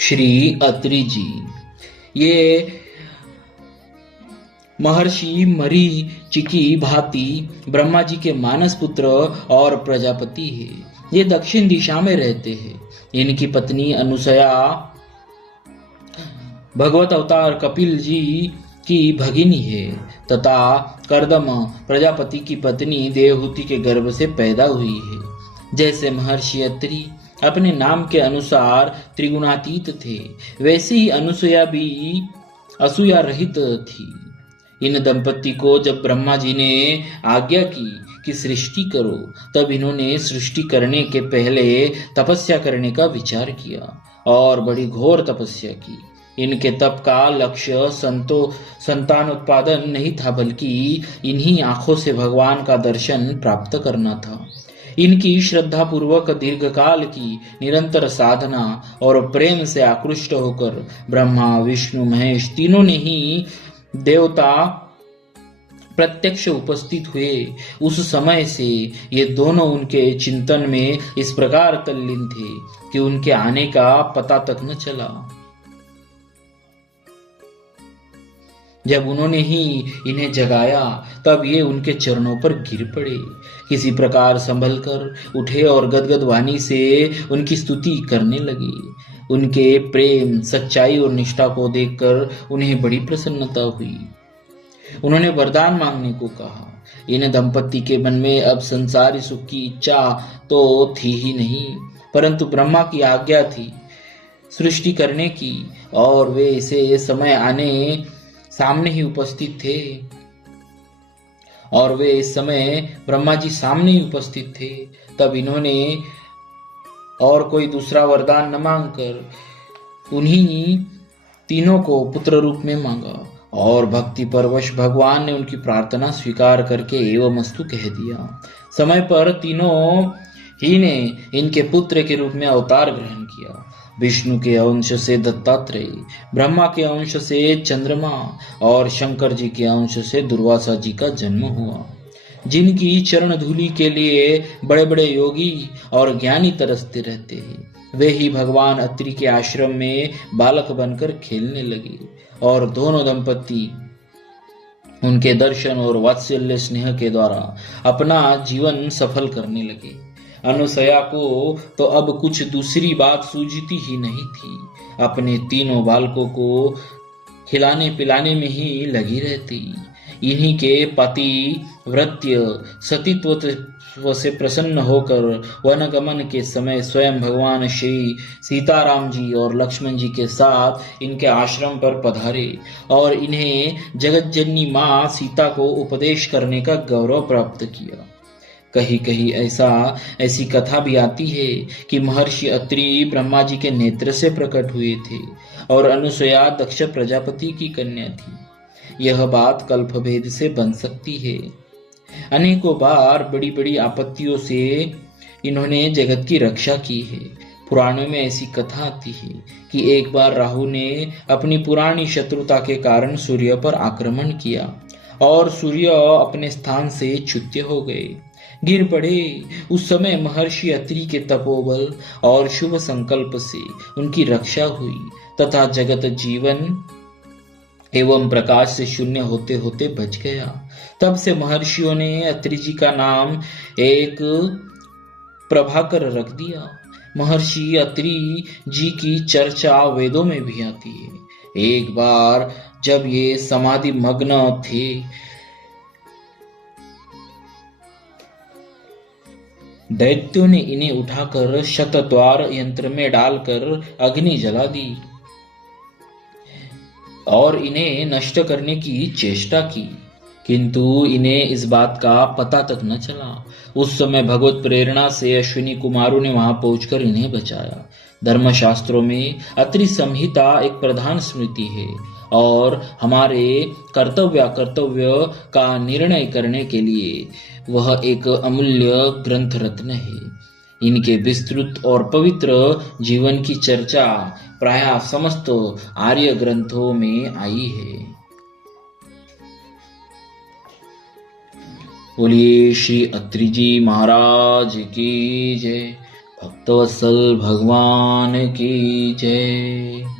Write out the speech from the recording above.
श्री अत्रि जी ये महर्षि मरीचि की भांति ब्रह्मा जी के मानस पुत्र और प्रजापति है। ये दक्षिण दिशा में रहते हैं। इनकी पत्नी अनुसया भगवत अवतार कपिल जी की भगिनी है तथा कर्दम प्रजापति की पत्नी देवहूति के गर्भ से पैदा हुई है। जैसे महर्षि अत्रि अपने नाम के अनुसार त्रिगुणातीत थे, वैसे ही अनुसया भी असूया रहित थी। इन दंपति को जब ब्रह्मा जी ने आज्ञा की कि सृष्टि करो, तब इन्होंने सृष्टि करने के पहले तपस्या करने का विचार किया और बड़ी घोर तपस्या की। इनके तप का लक्ष्य संतान उत्पादन नहीं था, बल्कि इन्हीं आंखों से भगवान का दर्शन प्राप्त करना था। इनकी श्रद्धा पूर्वक दीर्घकाल की निरंतर साधना और प्रेम से आकृष्ट होकर ब्रह्मा विष्णु महेश तीनों ने ही देवता प्रत्यक्ष उपस्थित हुए। उस समय से ये दोनों उनके चिंतन में इस प्रकार तल्लीन थे कि उनके आने का पता तक न चला। जब उन्होंने ही इन्हें जगाया, तब ये उनके चरणों पर गिर पड़े। किसी प्रकार संभल कर उठे और गदगद वाणी से उनकी स्तुति करने लगे। उनके प्रेम, सच्चाई और निष्ठा को देखकर उन्हें बड़ी प्रसन्नता हुई। उन्होंने वरदान मांगने को कहा। इन दंपति के मन में अब संसारी सुख की इच्छा तो थी ही नहीं, परंतु ब्रह्मा की आज्ञा थी सृष्टि करने की, और वे इसे समय आने सामने ही उपस्थित थे। और वे इस समय ब्रह्मा जी सामने ही उपस्थित थे। तब इन्होंने और कोई दूसरा वरदान न मांगकर उन्हीं तीनों को पुत्र रूप में मांगा, और भक्ति परवश भगवान ने उनकी प्रार्थना स्वीकार करके एवमस्तु कह दिया। समय पर तीनों ही ने इनके पुत्र के रूप में अवतार ग्रहण किया। विष्णु के अंश से दत्तात्रेय, ब्रह्मा के अंश से चंद्रमा और शंकर जी के अंश से दुर्वासा जी का जन्म हुआ। जिनकी चरण धूलि के लिए बड़े बड़े योगी और ज्ञानी तरसते रहते हैं, वे ही भगवान अत्रि के आश्रम में बालक बनकर खेलने लगे, और दोनों दंपति उनके दर्शन और वात्सल्य स्नेह के द्वारा अपना जीवन सफल करने लगे। अनुसया को तो अब कुछ दूसरी बात सूझती ही नहीं थी। अपने तीनों बालकों को खिलाने पिलाने में ही लगी रहती। इन्हीं के पति व्रत्य सतीत्व से प्रसन्न होकर वनगमन के समय स्वयं भगवान श्री सीताराम जी और लक्ष्मण जी के साथ इनके आश्रम पर पधारे, और इन्हें जगतजननी माँ सीता को उपदेश करने का गौरव प्राप्त किया। कहीं कहीं ऐसी कथा भी आती है कि महर्षि अत्रि ब्रह्मा जी के नेत्र से प्रकट हुए थे और अनुसया दक्ष प्रजापति की कन्या थी। यह बात कल्पभेद से बन सकती है। अनेकों बार बड़ी बड़ी आपत्तियों से इन्होंने जगत की रक्षा की है। पुराणों में ऐसी कथा आती है कि एक बार राहु ने अपनी पुरानी शत्रुता के कारण सूर्य पर आक्रमण किया, और सूर्य अपने स्थान से च्युत हो गए, गिर पड़े। उस समय महर्षि अत्रि के तपोबल और शुभ संकल्प से उनकी रक्षा हुई तथा जगत जीवन एवं प्रकाश से शून्य होते होते बच गया। तब से महर्षियों ने अत्रि जी का नाम एक प्रभाकर रख दिया। महर्षि अत्रि जी की चर्चा वेदों में भी आती है। एक बार जब ये समाधि मग्न थे, दैत्यों ने इन्हें उठाकर शतद्वार यंत्र में डालकर अग्नि जला दी और इन्हें नष्ट करने की चेष्टा की, किंतु इन्हें इस बात का पता तक न चला। उस समय भगवत प्रेरणा से अश्विनी कुमारों ने वहां पहुंचकर इन्हें बचाया। धर्मशास्त्रों में अत्रि संहिता एक प्रधान स्मृति है, और हमारे कर्तव्य का निर्णय करने के लिए वह एक अमूल्य ग्रंथ रत्न है। इनके विस्तृत और पवित्र जीवन की चर्चा प्रायः समस्त आर्य ग्रंथों में आई है। बोलिए श्री अत्रि जी महाराज की जय। भक्तवत्सल भगवान की जय।